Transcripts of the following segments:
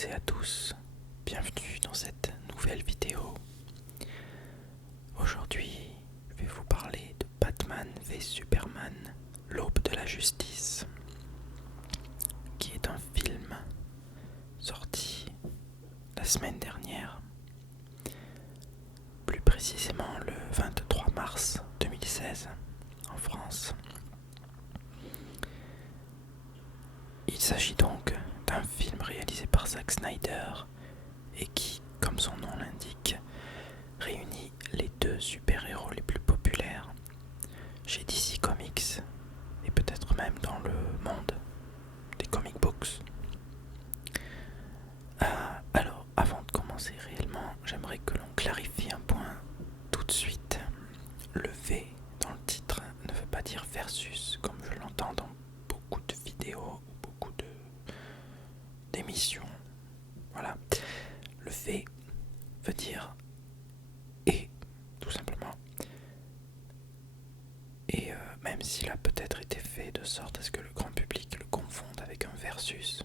toutes et à tous, bienvenue dans cette nouvelle vidéo. Aujourd'hui, je vais vous parler de Batman v Superman, l'aube de la justice, qui est un film sorti la semaine dernière, plus précisément le 23 mars 2016 en France. Il s'agit donc d'un film réalisé par Zack Snyder et qui, comme son nom l'indique, réunit les deux super-héros les plus populaires chez DC Comics et peut-être même dans le monde des comic books. Alors, avant de commencer réellement, j'aimerais que l'on clarifie un point tout de suite. Le V dans le titre ne veut pas dire versus, comme je l'entends dans beaucoup de vidéos ou beaucoup d'émissions. Voilà. Le V veut dire et, tout simplement. Et même s'il a peut-être été fait de sorte à ce que le grand public le confonde avec un versus,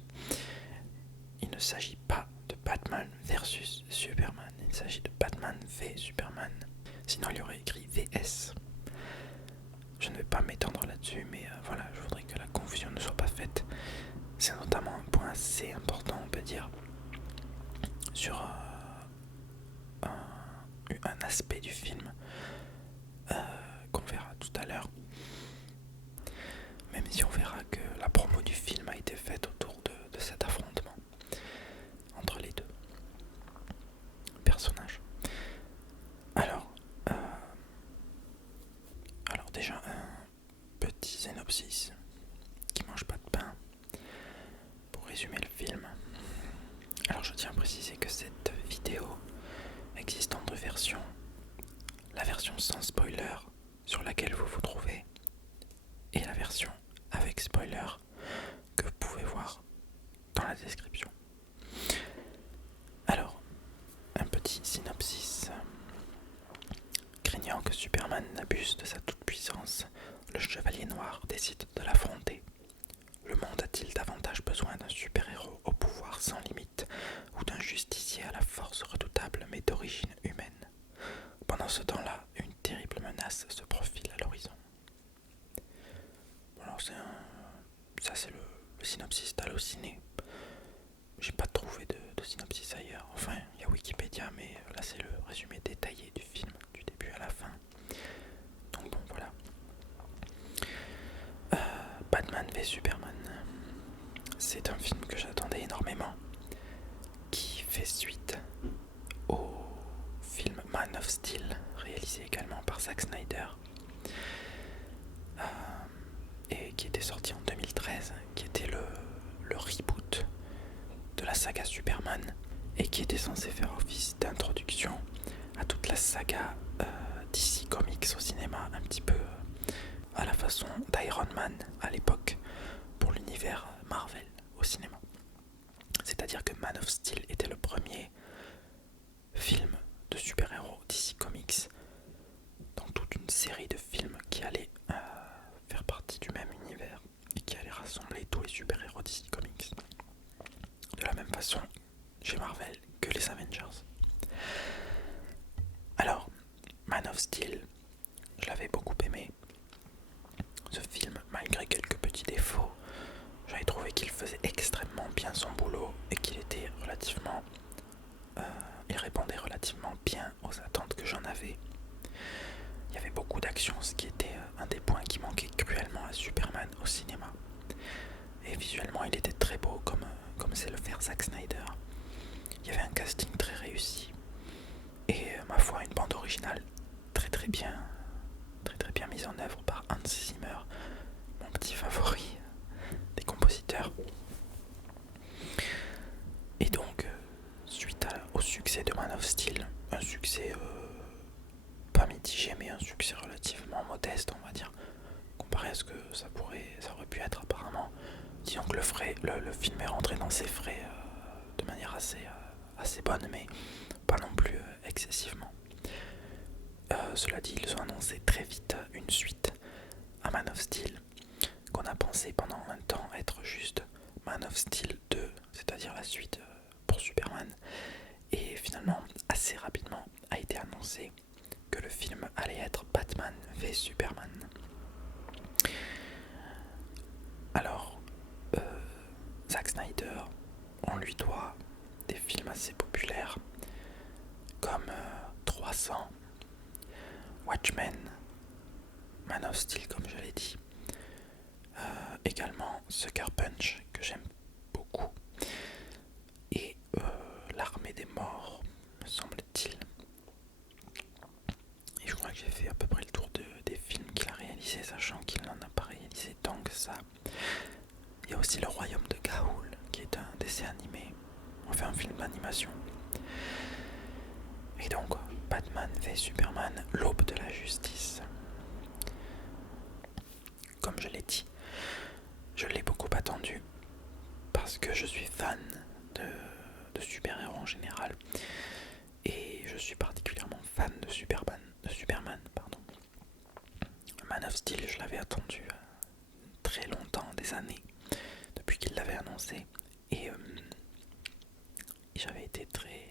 il ne s'agit pas de Batman versus Superman, il s'agit de Batman v Superman. Sinon il y aurait écrit VS. Je ne vais pas m'étendre là-dessus, mais voilà, je voudrais que la confusion ne soit pas faite. C'est notamment un point assez important, on peut dire, sur un aspect du film qu'on verra tout à l'heure. Même si on verra que la promo du film a été faite autour de cet affrontement entre les deux personnages. Alors déjà un petit synopsis qui mange pas de pain pour résumer le film. Alors je tiens à préciser que cette vidéo existe en deux versions. La version sans spoiler sur laquelle vous vous trouvez et la version avec spoiler que vous pouvez voir dans la description. Alors, un petit synopsis. Craignant que Superman n'abuse de sa toute-puissance, le Chevalier Noir décide de l'affronter. Le monde a-t-il davantage besoin d'un super-héros au pouvoir sans limite ou d'un justicier à la force redoutable mais d'origine humaine? Pendant ce temps-là, une terrible menace se profile à l'horizon. Alors ça c'est le synopsis d'Allociné. J'ai pas trouvé de synopsis ailleurs. Enfin, il y a Wikipédia, mais là c'est le résumé détaillé du film, du début à la fin. Donc bon, voilà. Batman v Superman. C'est un film que j'attendais énormément, qui fait suite au film Man of Steel, réalisé également par Zack Snyder, et qui était sorti en 2013, qui était le reboot de la saga Superman, et qui était censé faire office d'introduction à toute la saga DC Comics au cinéma, un petit peu à la façon d'Iron Man à l'époque pour l'univers Marvel au cinéma. C'est-à-dire que Man of Steel était le premier film de super-héros DC Comics dans toute une série de films qui allaient faire partie du même univers et qui allaient rassembler tous les super-héros DC Comics. De la même façon chez Marvel que les Avengers. Alors, Man of Steel, je l'avais beaucoup aimé. Ce film, malgré quelques petits défauts, j'avais trouvé qu'il faisait extrêmement bien son boulot et qu'il était relativement... il répondait relativement bien aux attentes que j'en avais. Il y avait beaucoup d'action, ce qui était un des points qui manquait cruellement à Superman au cinéma. Et visuellement, il était très beau, comme sait le faire Zack Snyder. Il y avait un casting très réussi. Et ma foi, une bande originale très bien mise en œuvre par Hans Zimmer, mon petit favori des compositeurs. Et donc, suite au succès de Man of Steel, un succès pas mitigé, mais un succès relativement modeste, on va dire, comparé à ce que ça aurait pu être apparemment. Disons que le film est rentré dans ses frais de manière assez bonne, mais pas non plus excessivement. Cela dit, ils ont annoncé très vite une suite à Man of Steel, qu'on a pensé pendant un temps être juste Man of Steel 2, c'est-à-dire la suite Superman. Et finalement, assez rapidement, a été annoncé que le film allait être Batman v Superman. Alors, Zack Snyder, on lui doit des films assez populaires comme 300, Watchmen, Man of Steel comme je l'ai dit, également Sucker Punch que j'aime beaucoup, et L'Armée des Morts me semble-t-il. Et je crois que j'ai fait à peu près le tour des films qu'il a réalisés, sachant qu'il n'en a pas réalisé tant que ça. Il y a aussi Le Royaume de Gaoul, qui est un dessin animé, enfin un film d'animation. Et donc, Batman v Superman, l'aube de la justice. Comme je l'ai dit, je l'ai beaucoup attendu, parce que je suis fan de super-héros en général. Et je suis particulièrement fan de Superman. Man of Steel, je l'avais attendu très longtemps, des années, depuis qu'il l'avait annoncé. Et j'avais été très,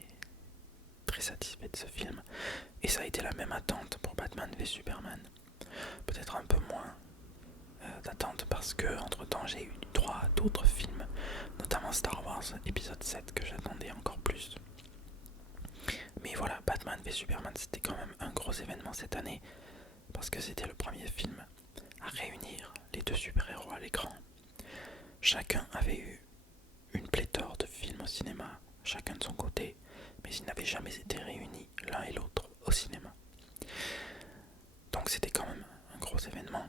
très satisfait de ce film. Et ça a été la même attente pour Batman v Superman. Peut-être un peu moins d'attente parce que entre temps j'ai eu droit à d'autres films, notamment Star Wars épisode 7 que j'attendais encore plus. Mais voilà, Batman v Superman, c'était quand même un gros événement cette année parce que c'était le premier film à réunir les deux super-héros à l'écran. Chacun avait eu une pléthore de films au cinéma, chacun de son côté, mais ils n'avaient jamais été réunis l'un et l'autre au cinéma. Donc c'était quand même un gros événement.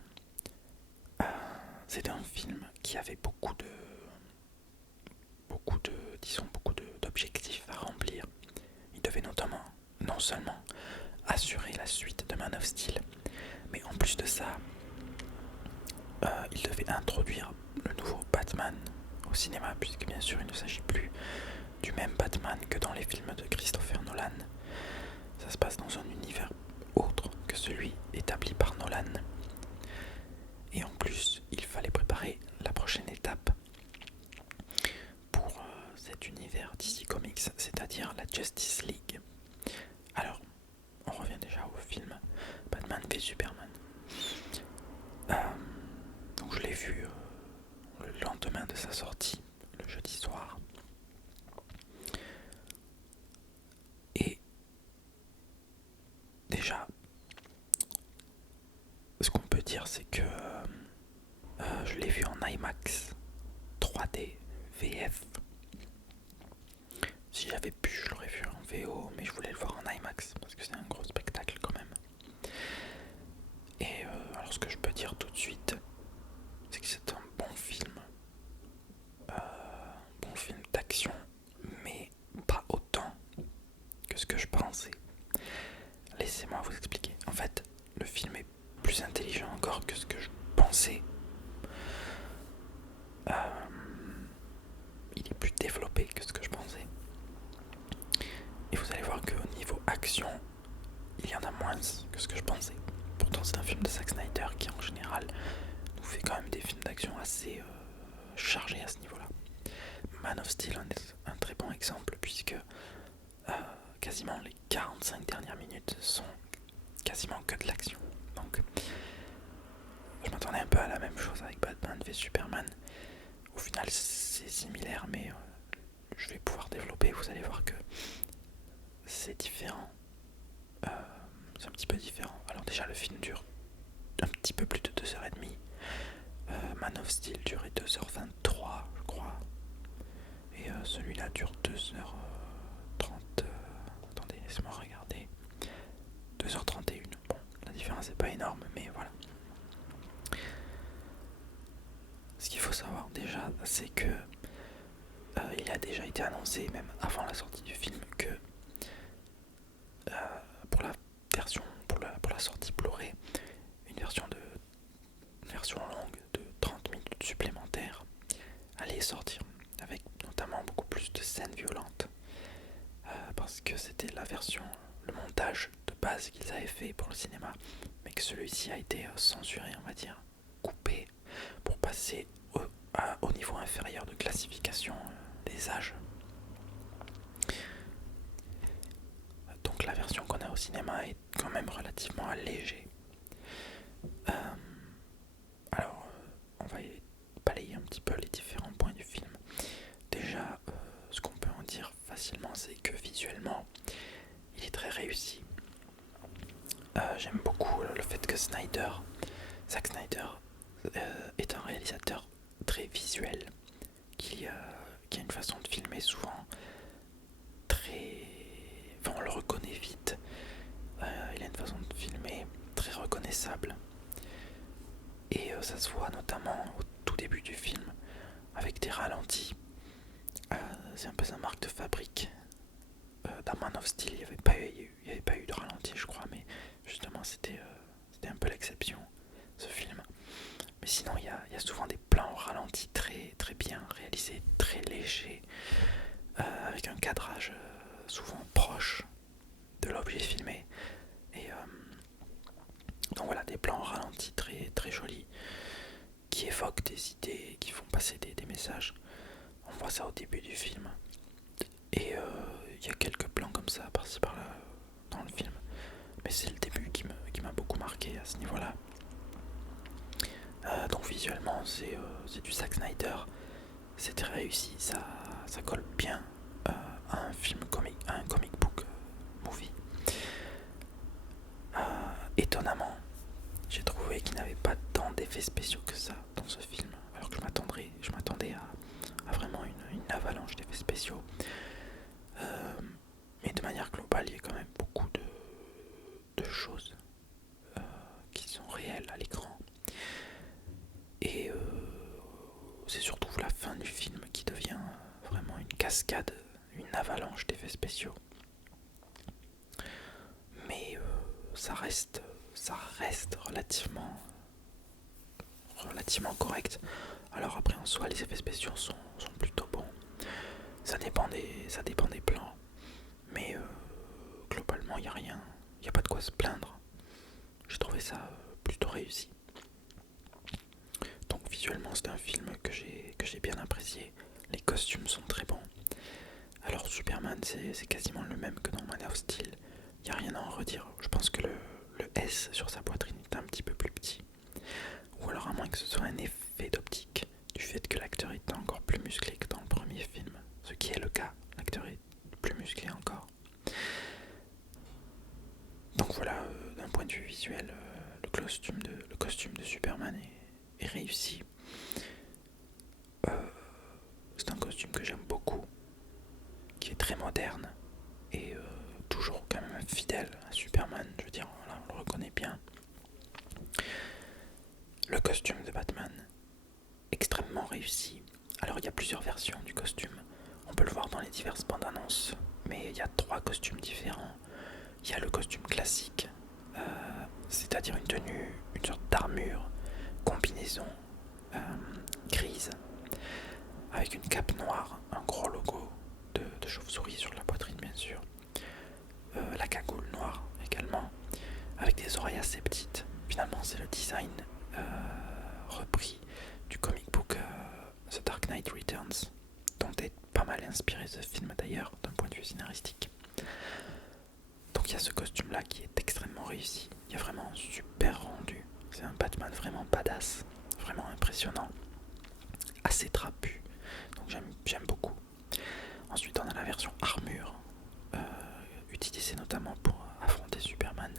C'était un film qui avait beaucoup d'objectifs à remplir. Il devait notamment, non seulement assurer la suite de Man of Steel, mais en plus de ça, il devait introduire le nouveau Batman au cinéma, puisque bien sûr il ne s'agit plus du même Batman que dans les films de Christopher Nolan. Ça se passe dans un univers autre que celui établi par Nolan. Et en plus, il fallait préparer la prochaine étape pour cet univers DC Comics, c'est-à-dire la Justice League. Alors, on revient déjà au film Batman v Superman. Donc je l'ai vu le lendemain de sa sortie, le jeudi soir. Et déjà, ce qu'on peut dire, c'est que je l'ai vu en IMAX 3D VF. Si j'avais pu, je l'aurais vu en VO, mais je voulais le voir en IMAX parce que c'est un gros spectacle quand même. Et alors ce que je peux dire tout de suite, c'est que c'est un bon film d'action, mais pas autant que ce que je pensais. Laissez-moi vous expliquer. En fait, le film est plus intelligent encore que ce que je pensais. Il est plus développé que ce que je pensais. Et vous allez voir qu'au niveau action, il y en a moins que ce que je pensais. Pourtant c'est un film de Zack Snyder qui en général nous fait quand même des films d'action assez chargés à ce niveau-là. Man of Steel en est un très bon exemple puisque quasiment les 45 dernières minutes sont quasiment que de l'action. Donc je m'attendais un peu à la même chose avec Batman v Superman. Au final c'est similaire, mais je vais pouvoir développer, vous allez voir que c'est différent. C'est un petit peu différent. Alors déjà le film dure un petit peu plus de 2h30. Man of Steel durait 2h23 je crois. Et celui-là dure 2h30. Attendez, laissez-moi regarder. 2h31. Bon, la différence n'est pas énorme, mais voilà. Ce qu'il faut savoir déjà, c'est que il a déjà été annoncé, même avant la sortie du film, que pour la sortie Blu-ray, une version longue de 30 minutes supplémentaires allait sortir, avec notamment beaucoup plus de scènes violentes, parce que c'était le montage de base qu'ils avaient fait pour le cinéma, mais que celui-ci a été censuré, on va dire, coupé, pour passer au niveau inférieur de classification des âges. donc la version qu'on a au cinéma est quand même relativement allégée. Alors, on va balayer un petit peu les différents points du film. Déjà, ce qu'on peut en dire facilement, c'est que visuellement, il est très réussi. J'aime beaucoup le fait que Zack Snyder, est un réalisateur très visuel, qui a une façon de filmer souvent très... Enfin, on le reconnaît vite. Il a une façon de filmer très reconnaissable. Et ça se voit notamment au tout début du film, avec des ralentis. C'est un peu sa marque de fabrique. Dans Man of Steel, il n'y avait pas eu de ralenti, je crois, mais justement, c'était un peu l'exception, ce film. Mais sinon, il y a souvent des plans au ralenti très, très bien réalisés, très légers, avec un cadrage souvent proche de l'objet filmé. Et donc voilà, des plans au ralenti très, très jolis, qui évoquent des idées, qui font passer des messages. On voit ça au début du film. Et il y a quelques plans comme ça, par-ci par-là, dans le film. Mais c'est le début qui m'a beaucoup marqué à ce niveau-là. Donc visuellement, c'est du Zack Snyder. C'est très réussi, ça colle bien à un comic book movie. Étonnamment, j'ai trouvé qu'il n'avait pas tant d'effets spéciaux que ça dans ce film, alors que je m'attendais à vraiment une avalanche d'effets spéciaux. Mais de manière globale, il y a quand même beaucoup de choses qui sont réelles à l'écran. Et c'est surtout la fin du film qui devient vraiment une cascade, une avalanche d'effets spéciaux. Mais ça reste relativement correct. Alors après, en soi, les effets spéciaux sont plutôt bons. Ça dépend des plans. Mais globalement, il n'y a rien. Il n'y a pas de quoi se plaindre. J'ai trouvé ça plutôt réussi. Donc visuellement, c'est un film que j'ai bien apprécié. Les costumes sont très bons. Alors Superman, c'est quasiment le même que dans Man of Steel. Il n'y a rien à en redire. Je pense que le S sur sa poitrine est un petit peu plus petit. Ou alors à moins que ce soit un effet d'optique, du fait que l'acteur est encore plus musclé que dans le premier film. Ce qui est le cas. L'acteur est plus musclé encore. Donc voilà, d'un point de vue visuel, le costume de Superman est réussi. C'est un costume que j'aime beaucoup, qui est très moderne et toujours quand même fidèle à Superman. Je veux dire, voilà, on le reconnaît bien. Le costume de Batman, extrêmement réussi. Alors il y a plusieurs versions du costume. On peut le voir dans les diverses bandes annonces, mais il y a 3 costumes différents. Il y a le costume classique, c'est-à-dire une tenue, une sorte d'armure, combinaison grise, avec une cape noire, un gros logo de chauve-souris sur la poitrine bien sûr, la cagoule noire également, avec des oreilles assez petites. Finalement c'est le design repris du comic book The Dark Knight Returns, dont est pas mal inspiré ce film d'ailleurs d'un point de vue scénaristique. Donc il y a ce costume là qui est extrêmement réussi, il y a vraiment un super rendu, c'est un Batman vraiment badass, vraiment impressionnant, assez trapu, donc j'aime beaucoup. Ensuite on a la version armure, utilisée notamment pour affronter Superman,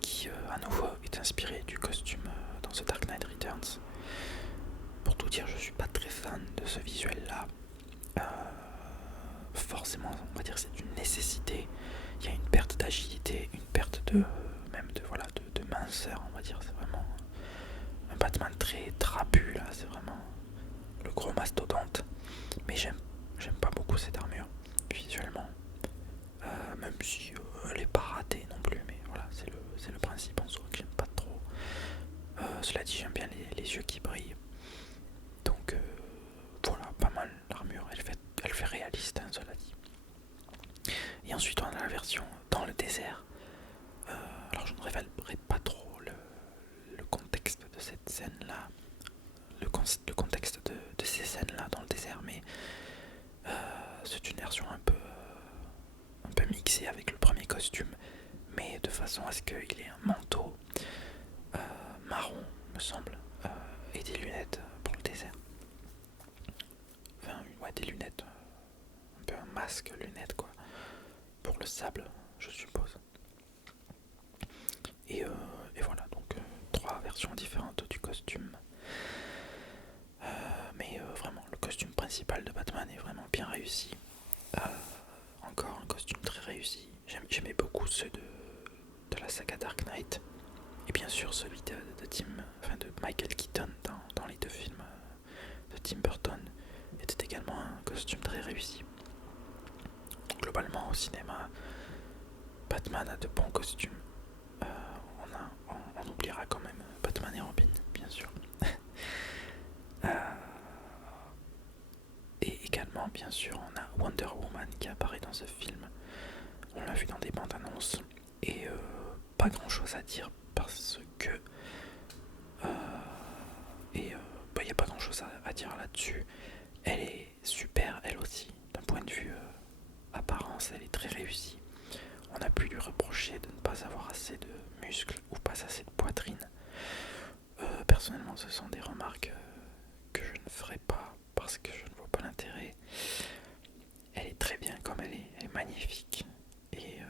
qui à nouveau est inspiré du costume dans The Dark Knight Returns. Pour tout dire, je suis pas très fan de ce visuel là. Forcément, on va dire que c'est une nécessité. Il y a une perte d'agilité, une perte de minceur, on va dire. C'est vraiment un Batman très trapu là, c'est vraiment le gros mastodonte. Mais j'aime pas beaucoup cette armure visuellement, même si elle est pas ratée non plus. Mais voilà, c'est le principe en soi que j'aime pas trop. Cela dit, j'aime bien les yeux qui brillent. Donc voilà, pas mal l'armure, elle fait réaliste, hein, cela dit. Et ensuite on a la version dans le désert. Alors je ne révélerai pas trop le contexte de cette scène là, le contexte de ces scènes là dans le désert, mais c'est une version un peu mixée avec le premier costume, mais de façon à ce qu'il ait un manteau marron, me semble, et des lunettes pour le désert. Enfin, ouais, des lunettes, un peu un masque lunettes, quoi, pour le sable, je suppose. Et voilà, donc 3 versions différentes du costume. Mais vraiment, le costume principal de Batman est vraiment bien réussi. Encore un costume très réussi. J'aimais beaucoup ceux de la saga Dark Knight. Et bien sûr celui de Michael Keaton dans les 2 films de Tim Burton était également un costume très réussi. Globalement au cinéma, Batman a de bons costumes. On oubliera quand même Batman et Robin, bien sûr. Et également, bien sûr, on a Wonder Woman qui apparaît dans ce film. On l'a vu dans des bandes annonces. Et pas grand chose à dire parce que il n'y a pas grand chose à dire là-dessus. Elle est super, elle aussi, d'un point de vue apparence, elle est très réussie. On a pu lui reprocher de ne pas avoir assez de muscles ou pas assez de poitrine. Personnellement, ce sont des remarques que je ne ferai pas parce que je ne vois pas l'intérêt. Elle est très bien comme elle est magnifique. Et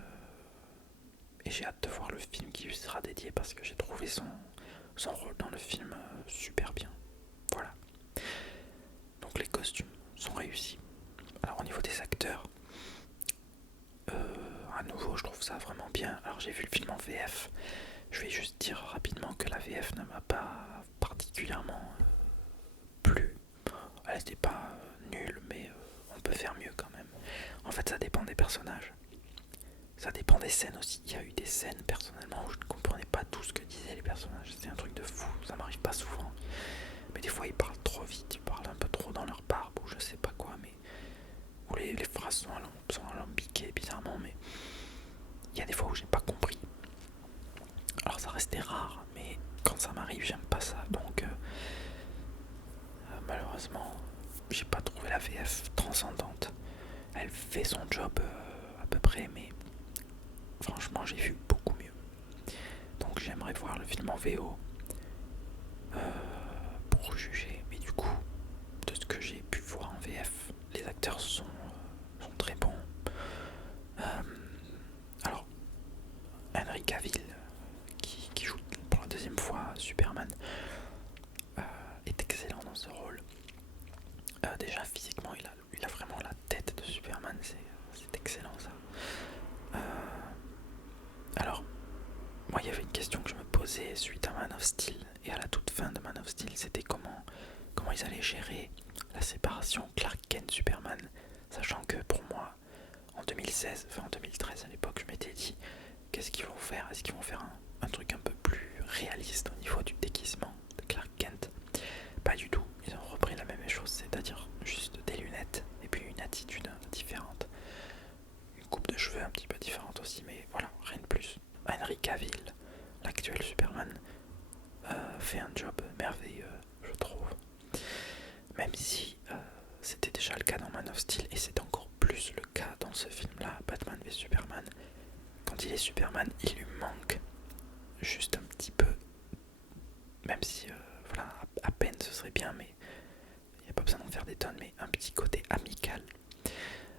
j'ai hâte de voir le film qui lui sera dédié parce que j'ai trouvé son rôle dans le film super bien. Voilà. Donc les costumes sont réussis. Alors au niveau des acteurs, à nouveau je trouve ça vraiment bien. Alors j'ai vu le film en VF. Je vais juste dire rapidement que la VF ne m'a pas particulièrement plu. Elle n'était pas nulle, mais on peut faire mieux quand même. En fait ça dépend des personnages. Ça dépend des scènes aussi. Il y a eu des scènes personnellement où je ne comprenais pas tout ce que disaient les personnages. C'était un truc de fou, ça m'arrive pas souvent. Mais des fois ils parlent trop vite, ils parlent un peu trop dans leur barbe ou je sais pas quoi, mais où les phrases sont alambiquées bizarrement, mais il y a des fois où j'ai pas compris. Alors ça restait rare, mais quand ça m'arrive j'aime pas ça, donc malheureusement j'ai pas trouvé la VF transcendante. Elle fait son job à peu près, mais franchement j'ai vu beaucoup mieux. Donc j'aimerais voir le film en VO pour juger, mais du coup de ce que j'ai pu voir en VF, les acteurs sont très bons. Alors Henry Cavill qui joue pour la 2e fois Superman est excellent dans ce rôle. Déjà physiquement il a vraiment la tête de Superman, c'est excellent ça. Alors moi il y avait une question que je me posais suite à Man of Steel et à la toute fin de Man of Steel, c'était comment ils allaient gérer la séparation Clark Kent Superman, sachant que pour moi en 2016, enfin en 2013 à l'époque, je m'étais dit qu'est-ce qu'ils vont faire? Est-ce qu'ils vont faire un truc un peu plus réaliste au niveau du déguisement de Clark Kent? Pas du tout, ils ont repris la même chose, c'est-à-dire juste des lunettes et puis une attitude différente. Une coupe de cheveux un petit peu différente aussi, mais voilà, rien de plus. Henry Cavill, l'actuel Superman, fait un job merveilleux, je trouve. Même si c'était déjà le cas dans Man of Steel et c'est encore plus le cas dans ce film-là, Batman v Superman. Quand il est Superman, il lui manque juste un petit peu, même si voilà, à peine ce serait bien, mais il n'y a pas besoin d'en faire des tonnes, mais un petit côté amical.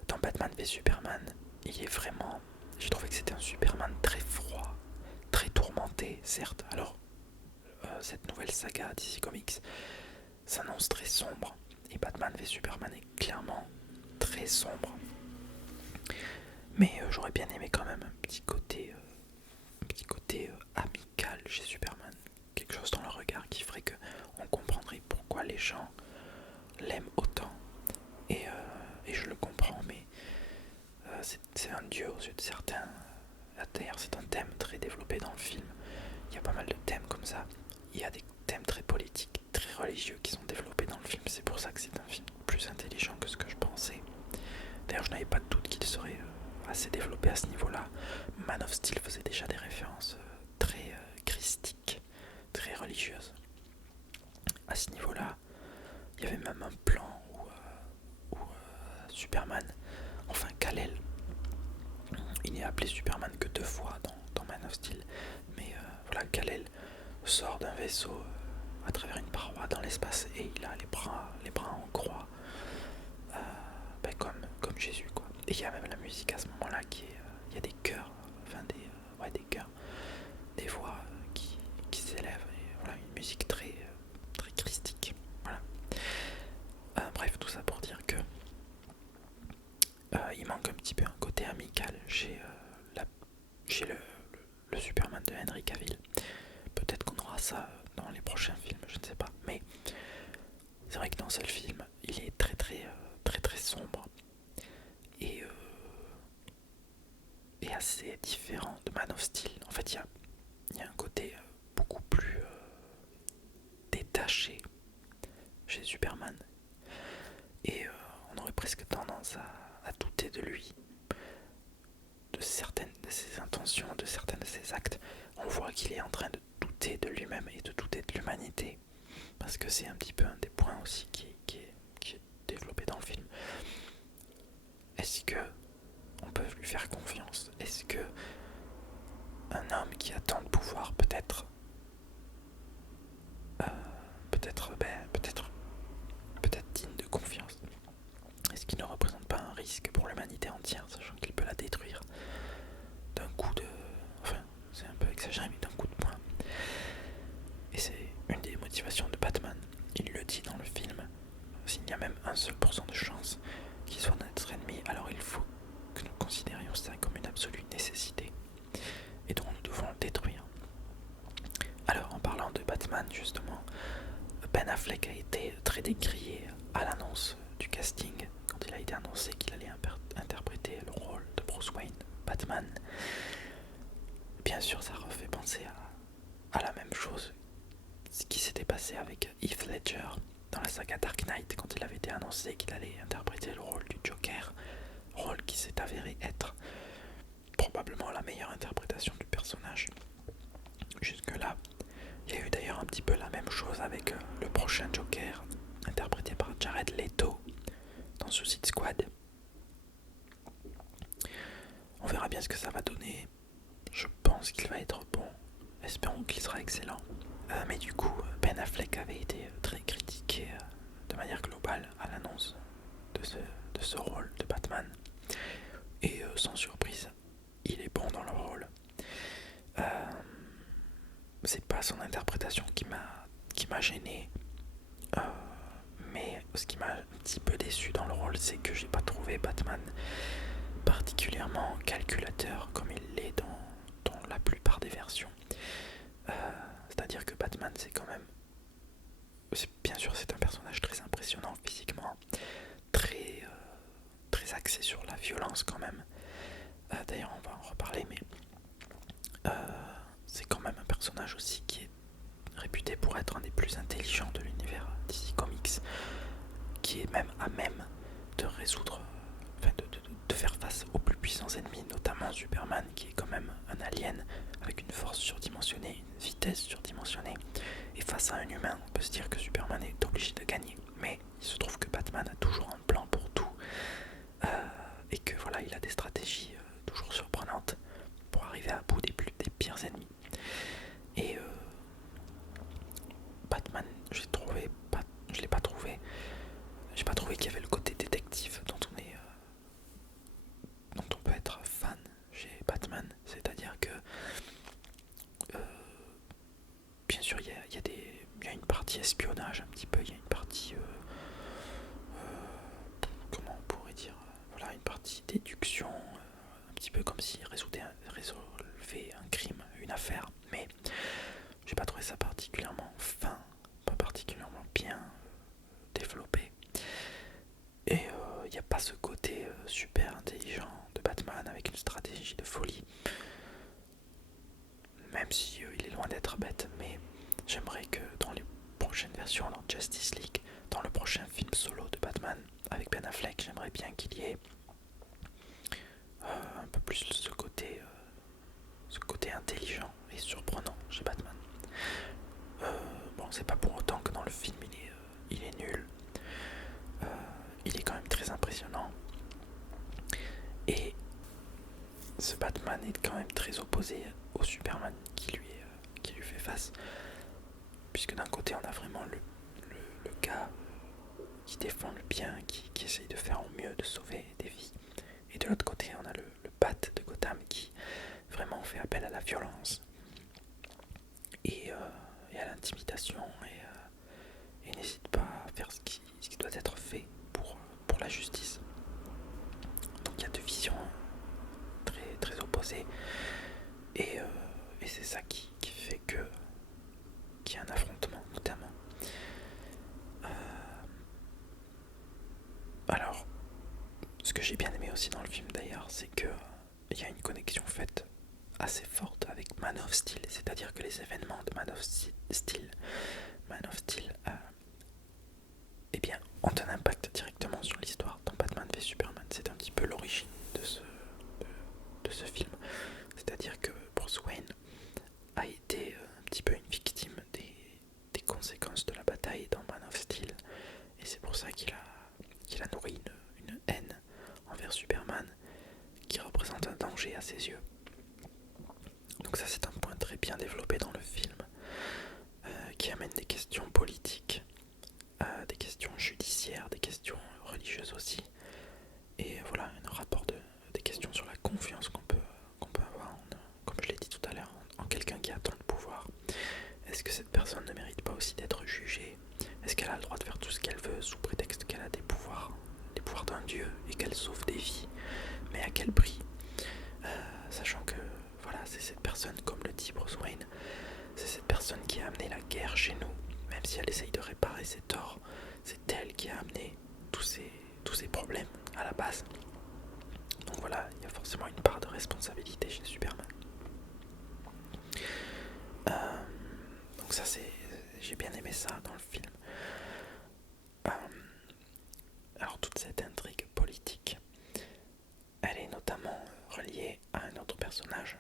Dans Batman v Superman, il est vraiment, j'ai trouvé que c'était un Superman très froid, très tourmenté, certes. Alors cette nouvelle saga DC Comics s'annonce très sombre et Batman v Superman est clairement très sombre, mais j'aurais bien aimé quand même un petit côté amical chez Superman, quelque chose dans le regard qui ferait que on comprendrait pourquoi les gens l'aiment autant, et je le comprends, mais c'est un dieu aux yeux de certains. D'ailleurs c'est un thème très développé dans le film, il y a pas mal de thèmes comme ça, il y a des thèmes très politiques, très religieux qui sont développés dans le film, c'est pour ça que c'est un film plus intelligent que ce que je pensais. D'ailleurs je n'avais pas de doute qu'il serait assez développé à ce niveau-là. Man of Steel faisait déjà des références très christiques, très religieuses. À ce niveau-là, il y avait même un plan où Superman, enfin Kal-El, il n'est appelé Superman que 2 fois dans Man of Steel. Mais voilà, Kal-El sort d'un vaisseau à travers une paroi dans l'espace et il a les bras en croix, comme Jésus, quoi. Et il y a même la musique à ce moment-là il y a des chœurs, des chœurs, des voix qui s'élèvent, et voilà, une musique très christique. Voilà. Bref, tout ça pour dire que il manque un petit peu un côté amical chez le Superman de Henry Cavill. Peut-être qu'on aura ça dans les prochains films, je ne sais pas. Mais c'est vrai que dans ce film, il est très sombre et assez différent de Man of Steel. En fait, il y a un côté beaucoup plus détaché chez Superman. Et on aurait presque tendance à douter de lui, de certaines de ses intentions, de certains de ses actes. On voit qu'il est en train de douter de lui-même et de douter de l'humanité. Parce que c'est un petit peu un des points aussi qui est développé dans le film. Est-ce que on peut lui faire confiance? Est-ce que un homme qui a tant de pouvoir peut-être digne de confiance, est-ce qu'il ne représente pas un risque pour l'humanité entière, sachant qu'il peut la détruire d'un coup de... Enfin, c'est un peu exagéré, mais d'un coup de poing. Et c'est une des motivations de Batman. Il le dit dans le film. S'il y a même 1 seul % de chance qu'il soit notre ennemi, alors il faut que nous considérions ça comme une absolue nécessité. Et donc nous devons le détruire. Alors, en parlant de Batman, justement, Ben Affleck a été très décrié à l'annonce du casting, quand il a été annoncé qu'il allait interpréter le rôle de Bruce Wayne, Batman. Bien sûr, ça refait penser à la même chose, ce qui s'était passé avec Heath Ledger dans la saga Dark Knight, quand il avait été annoncé qu'il allait interpréter le rôle du Joker, rôle qui s'est avéré être probablement la meilleure interprétation du personnage jusque-là. Il y a eu d'ailleurs un petit peu la même chose avec le prochain Joker, interprété par Jared Leto dans Suicide Squad. On verra bien ce que ça va donner. Je pense qu'il va être bon. Espérons qu'il sera excellent. Mais du coup, Ben Affleck avait été très critiqué de manière globale à l'annonce de ce rôle de Batman. Et sans surprise, il est bon dans le rôle. C'est pas son interprétation qui m'a gêné. Mais ce qui m'a un petit peu déçu dans le rôle, c'est que j'ai pas trouvé Batman particulièrement calculateur comme il l'est dans la plupart des versions. C'est-à-dire que Batman, c'est quand même... Bien sûr, c'est un personnage très impressionnant physiquement, très axé sur la violence quand même. D'ailleurs, on va en reparler, mais c'est quand même un personnage aussi qui est réputé pour être un des plus intelligents de l'univers DC Comics, qui est même à même de résoudre, de faire face aux plus puissants ennemis, notamment Superman, qui est quand même un alien avec une force surdimensionnée, une vitesse surdimensionnée. Et face à un humain, on peut se dire que Superman est obligé de gagner. Mais il se trouve que Batman a toujours un plan pour tout, et que voilà, il a des stratégies toujours surprenantes pour arriver à bout des pires ennemis. Et Batman, je l'ai pas trouvé. J'ai pas trouvé qu'il y avait le côté détective dont on peut être fan chez Batman. C'est-à-dire que bien sûr, il y a une partie espionnage un petit peu, il y a une partie comment on pourrait dire, voilà, une partie déduction, un petit peu comme s'il résolvait un crime, une affaire, mais j'ai pas trouvé ça particulièrement fin, pas particulièrement bien développé. Et il n'y a pas ce côté super intelligent de Batman avec une stratégie de folie, même si il est loin d'être bête. Mais j'aimerais que dans les prochaines versions, dans Justice League, dans le prochain film solo de Batman avec Ben Affleck, j'aimerais bien qu'il y ait un peu plus ce côté intelligent et surprenant chez Batman. Bon, c'est pas pour autant que dans le film il est nul. Il est quand même très impressionnant. Et ce Batman Batman est quand même très opposé au Superman qui lui fait face, puisque d'un côté on a vraiment le gars qui défend le bien, qui essaye de faire au mieux de sauver des vies, et de l'autre côté on a le Bat de Gotham qui vraiment fait appel à la violence et à l'intimidation et n'hésite pas à faire ce qui doit être fait pour la justice. Donc il y a deux visions très, très opposées et c'est ça qui fait qu'il y a un affrontement notamment. Alors, ce que j'ai bien aimé aussi dans le film d'ailleurs, c'est qu'il y a une connexion faite assez forte avec Man of Steel, c'est-à-dire que les événements de Man of Steel eh bien, ont un impact directement sur l'histoire dans Batman v Superman. C'est un petit peu l'origine de ce film. C'est-à-dire que Bruce Wayne a été un petit peu une victime des conséquences de la bataille dans Man of Steel. Et c'est pour ça qu'il a nourri une haine envers Superman qui représente un danger à ses yeux. Donc ça, c'est un point très bien développé dans le film qui amène des questions politiques, des questions judiciaires, des questions religieuses aussi, et voilà, un rapport des questions sur la confiance qu'on peut avoir, comme je l'ai dit tout à l'heure, en quelqu'un qui a tant de pouvoir. Est-ce que cette personne ne mérite pas aussi d'être jugée? Est-ce qu'elle a le droit de faire tout ce qu'elle veut sous prétexte qu'elle a des pouvoirs, les pouvoirs d'un dieu, et qu'elle sauve des vies? Mais à quel prix? Sachant que voilà, c'est cette personne, comme le dit Bruce Wayne, c'est cette personne qui a amené la guerre chez nous. Même si elle essaye de réparer ses torts, c'est elle qui a amené tous ces problèmes à la base. Donc voilà, il y a forcément une part de responsabilité chez Superman. Donc ça, j'ai bien aimé ça dans le film. Alors toute cette intrigue politique, elle est notamment reliée à un autre personnage.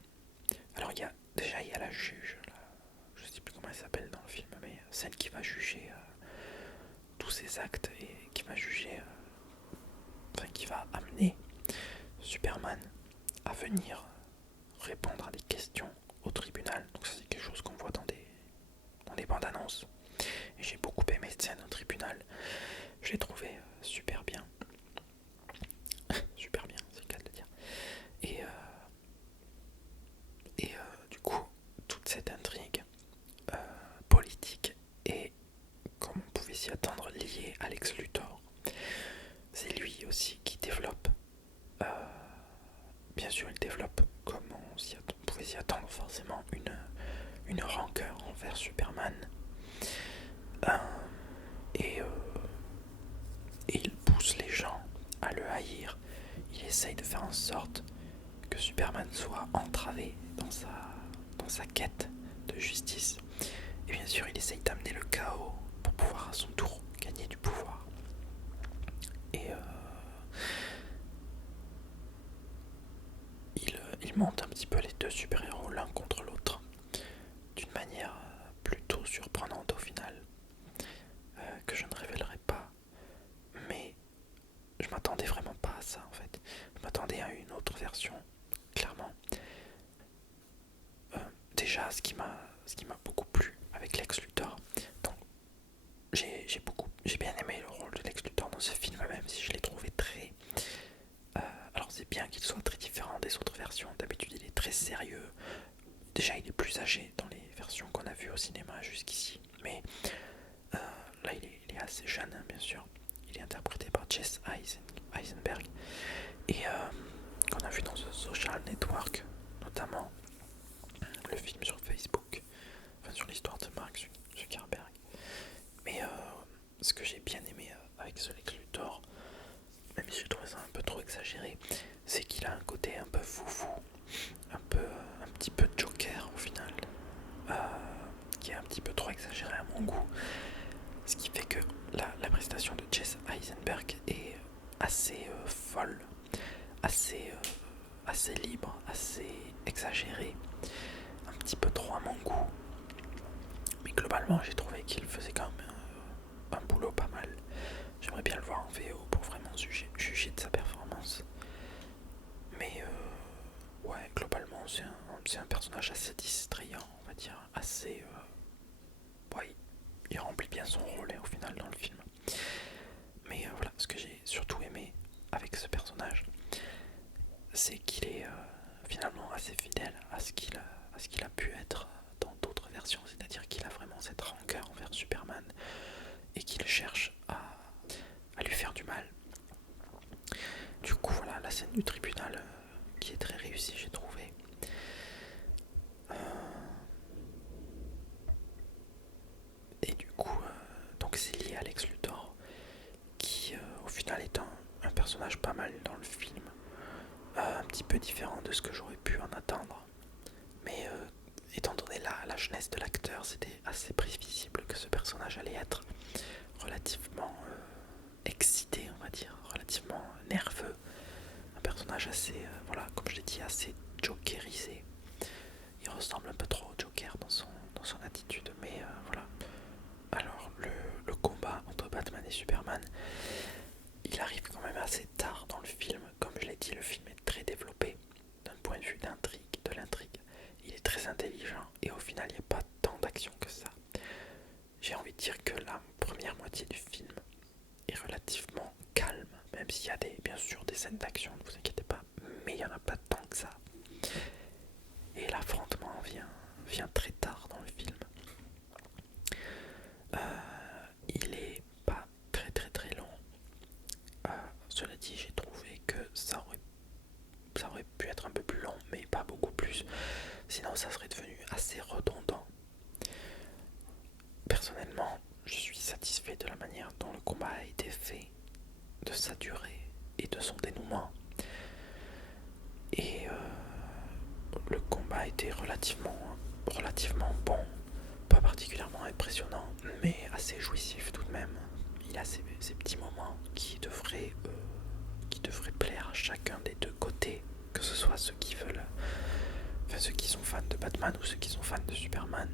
Alors il y a la juge, je sais plus comment elle s'appelle dans le film, mais celle qui va juger tous ces actes et qui va juger, qui va amener Superman à venir répondre à des questions au tribunal. Donc ça, c'est quelque chose qu'on voit dans les bandes annonces. Et j'ai beaucoup aimé cette scène au tribunal. Je l'ai trouvé super bien. Super bien, c'est le cas de le dire. Et du coup, toute cette intrigue politique est, comme on pouvait s'y attendre, liée à Lex Luthor. C'est lui aussi qui développe, bien sûr il développe, comme on pouvait s'y attendre forcément, une rancœur envers Superman. Et il pousse les gens à le haïr. Il essaye de faire en sorte que Superman soit entravé dans sa quête de justice. Et bien sûr, il essaye d'amener le chaos pour pouvoir à son tour gagner du pouvoir. Et il monte un petit peu les deux super-héros l'un contre l'autre d'une manière plutôt surprenante au final, que je ne révélerai pas. Mais je m'attendais vraiment pas à ça en fait. Je m'attendais à une autre version, clairement. Déjà, ce qui m'a beaucoup plu avec Lex Luthor, donc j'ai bien aimé le rôle de Lex Luthor dans ce film, même si je l'ai trouvé très... alors c'est bien qu'il soit très différent des autres versions. D'habitude il est très sérieux. Déjà il est plus âgé dans les versions qu'on a vues au cinéma jusqu'ici, mais là il est assez jeune, hein, bien sûr. Il est interprété par Jesse Eisenberg, et qu'on a vu dans The Social Network, notamment le film sur Facebook, enfin sur l'histoire de Mark Zuckerberg. Mais ce que j'ai bien aimé avec ce Lex Luthor, même si je trouvais ça un peu trop exagéré, c'est qu'il a un côté un peu foufou, un petit peu Joker au final, qui est un petit peu trop exagéré à mon goût. Ce qui fait que la prestation de Jesse Eisenberg est assez folle, assez libre, assez exagérée, un petit peu trop à mon goût. Mais globalement, j'ai trouvé qu'il faisait quand même un boulot pas mal. J'aimerais bien le voir en VO pour vraiment juger de sa performance. Mais ouais, globalement, c'est un personnage assez distrayant, on va dire, assez... ouais, il remplit bien son rôle au final dans le film. Mais voilà, ce que j'ai surtout aimé avec ce personnage, c'est qu'il est finalement assez fidèle à ce qu'il a pu être dans d'autres versions, c'est-à-dire qu'il a vraiment cette rancœur envers Superman et qu'il cherche à lui faire du mal. Du coup voilà, la scène du tribunal qui est très réussie, j'ai trouvé. Et du coup, donc c'est lié à Lex Luthor, qui au final est un personnage pas mal dans le film, un petit peu différent de ce que j'aurais pu en attendre. Mais étant donné la jeunesse de l'acteur, c'était assez prévisible que ce personnage allait être relativement excité, on va dire, relativement nerveux. Un personnage assez, voilà, comme je l'ai dit, assez jokerisé. Il ressemble un peu trop au Joker dans son attitude, mais voilà. Alors, le combat entre Batman et Superman, il arrive quand même assez tard dans le film. Comme je l'ai dit, le film est très développé d'un point de vue de l'intrigue. Il est très intelligent et au final, il n'y a pas tant d'action que ça. J'ai envie de dire que la première moitié du film est relativement calme, même s'il y a bien sûr des scènes d'action, ne vous inquiétez pas, mais il n'y en a pas tant que ça. Et l'affrontement vient très tard dans le film. Il est pas très très très long. Cela dit, j'ai trouvé que ça aurait pu être un peu plus long, mais pas beaucoup plus. Sinon, ça serait devenu assez redondant. Personnellement, je suis satisfait de la manière dont le combat a été fait, de sa durée et de son dénouement. Et le combat était relativement bon, pas particulièrement impressionnant, mais assez jouissif tout de même. Il a ces petits moments qui devraient plaire à chacun des deux côtés, que ce soit ceux qui sont fans de Batman ou ceux qui sont fans de Superman.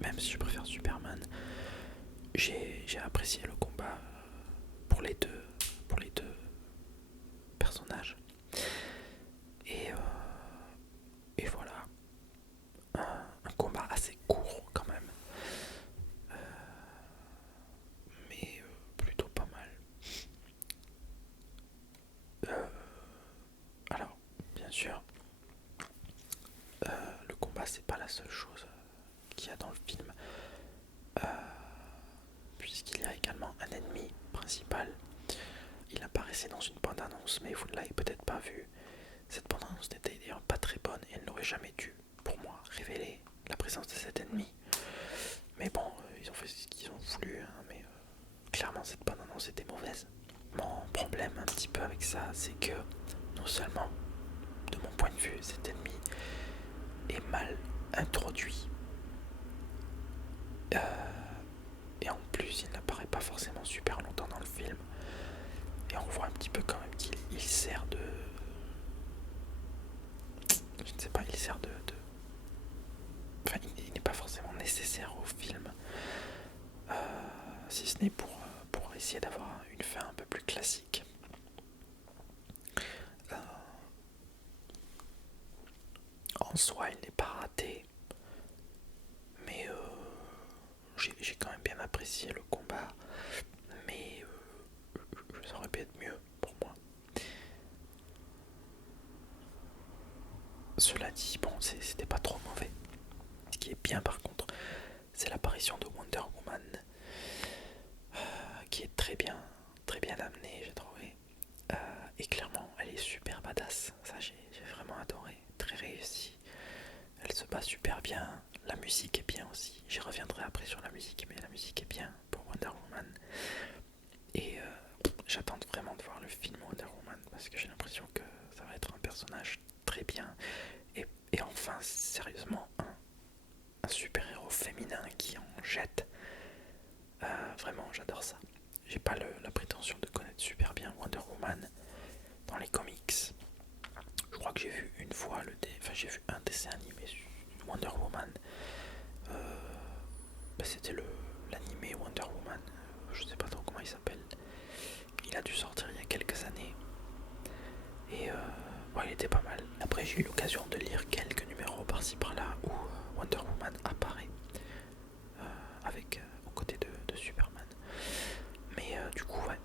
Même si je préfère Superman, j'ai apprécié le combat pour les deux personnages. Et voilà, un combat assez court quand même, mais plutôt pas mal. Alors, bien sûr, le combat c'est pas la seule chose qu'il y a dans le film, puisqu'il y a également un ennemi principal. Il apparaissait dans une bande-annonce, mais vous ne l'avez peut-être pas vu. Cette bande-annonce n'était d'ailleurs pas très bonne et elle n'aurait jamais dû, pour moi, révéler la présence de cet ennemi. Mais bon, ils ont fait ce qu'ils ont voulu, hein, mais clairement cette bande-annonce était mauvaise. Mon problème un petit peu avec ça, c'est que non seulement, de mon point de vue, cet ennemi est mal introduit, et en plus il n'apparaît pas forcément super longtemps dans le film, et on voit un petit peu quand même qu'il sert de... Je ne sais pas, il sert de... Enfin, il n'est pas forcément nécessaire au film, si ce n'est pour essayer d'avoir une fin un peu plus classique. En soi, il n'est pas raté, mais j'ai quand même bien apprécié le combat, mais ça aurait pu être mieux pour moi. Cela dit, bon, c'était pas trop mauvais. Ce qui est bien par contre, c'est l'apparition de Wonder Woman, qui est très bien amenée, j'ai trouvé. Et clairement, elle est super badass. Ça, j'ai vraiment adoré. Très réussi. Elle se bat super bien. La musique est bien aussi. J'y reviendrai après sur la musique, mais la musique est bien pour Wonder Woman. Et j'attends vraiment de voir le film Wonder Woman parce que j'ai l'impression que ça va être un personnage très bien. Et enfin, sérieusement, un super-héros féminin qui en jette. Vraiment, j'adore ça. J'ai pas la prétention de connaître super bien Wonder Woman dans les comics. Je crois que j'ai vu une fois j'ai vu un dessin animé sur Wonder Woman. C'était l'animé Wonder Woman. Je sais pas trop comment il s'appelle. Il a dû sortir il y a quelques années. Et il était pas mal. Après, j'ai eu l'occasion de lire par-ci par-là où Wonder Woman apparaît aux côtés de Superman. Mais du coup, ouais,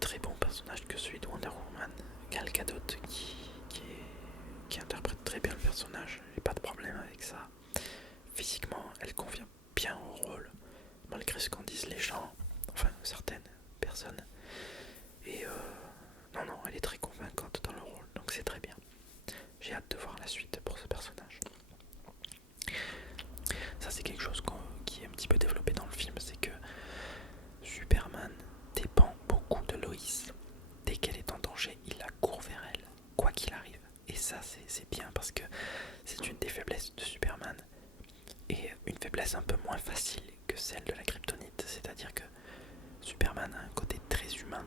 très bon personnage que celui de Wonder Woman. Gal Gadot qui interprète très bien le personnage, j'ai pas de problème avec ça. Physiquement, elle convient bien au rôle, malgré ce qu'en disent les gens, enfin certaines personnes. Et non, elle est très convaincante dans le rôle, donc c'est très bien. J'ai hâte de voir la suite pour ce personnage. Ça, c'est quelque chose qui est un petit peu développé dans le film, c'est que Superman dépend beaucoup de Lois. Dès qu'elle est en danger, il la court vers elle, quoi qu'il arrive. Et ça, c'est bien parce que c'est une des faiblesses de Superman. Et une faiblesse un peu moins facile que celle de la kryptonite. C'est-à-dire que Superman a un côté très humain.